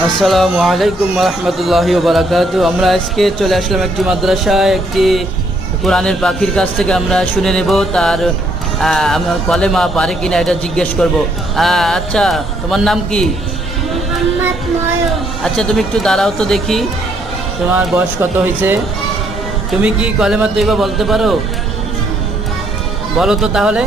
আসসালামু আলাইকুম রহমতুল্লাহি বারাকাতু। আমরা আজকে চলে আসলাম একটি মাদ্রাসায়, একটি কোরআনের পাখির কাছ থেকে আমরা শুনে নেব তার আমার কলেমা পারে কিনা এটা জিজ্ঞেস করব। আচ্ছা, তোমার নাম কি? মোহাম্মদ ময়ূর। আচ্ছা, তুমি একটু দাঁড়াও তো দেখি, তোমার বয়স কত হয়েছে? তুমি কি কলেমা তৈবা বলতে পারো? বলো তো তাহলে।